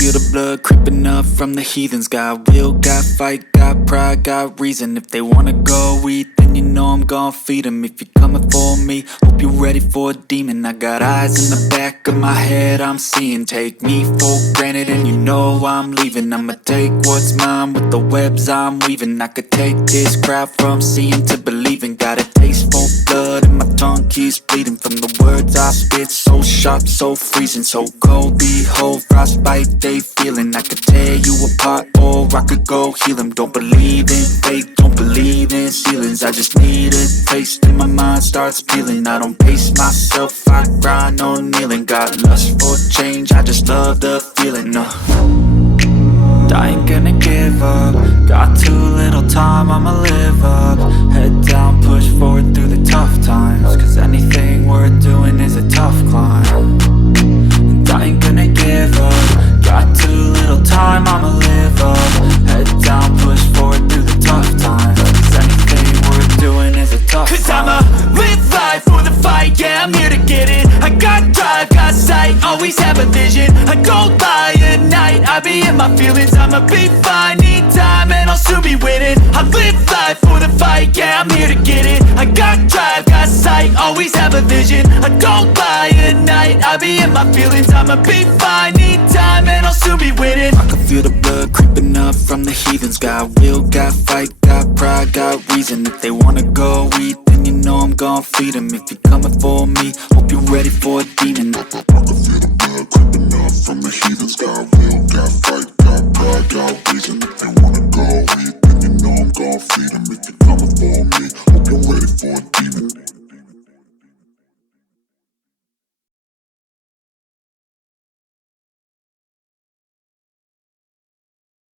feel the blood creeping up from the heathens. Got will, got fight, got pride, got reason. If they wanna go eat, then you know I'm gon' feed them. If you're coming for me, hope you're ready for a demon. I got eyes in the back of my head, I'm seeing. Take me for granted and you know I'm leaving. I'ma take what's mine with the webs I'm weaving. I could take this crowd from seeing to believing. Got a taste for blood and my tongue keeps bleeding from the words I spit. So sharp, so freezing, so cold. Behold, frostbite they feeling. I could tear you apart or I could go heal them. Don't believe in fate, don't believe in ceilings. I just need a taste and my mind starts peeling. I don't pace myself, I grind on kneeling. Got lust for change, I just love the feeling. I ain't gonna give up. Got too little time, I'ma live up. Head down, push forward through the tough times. Cause anything worth doing is a tough climb. And I ain't gonna give up. Got too little time, I'ma live up. Head down, push forward through the tough times. Cause anything worth doing is a tough climb. Cause I'ma live life for the fight, yeah, I'm here to get it. I got drive, got sight, always have a vision. I don't lie at night, I be in my feelings. I'ma be fine, need time and I'll soon be winning. I live life for the fight, yeah, I'm here to get it. I got drive, got sight, always have a vision. I don't lie at night, I be in my feelings. I'ma be fine, need time and I'll soon be winning. I can feel the blood creeping up from the heathens. Got will, got fight, got pride, got reason. If they wanna go eat, then you know I'm gon' feed them. If you're coming for me, hope you're ready for a demon. I can feel the blood creeping up from the heathens. Got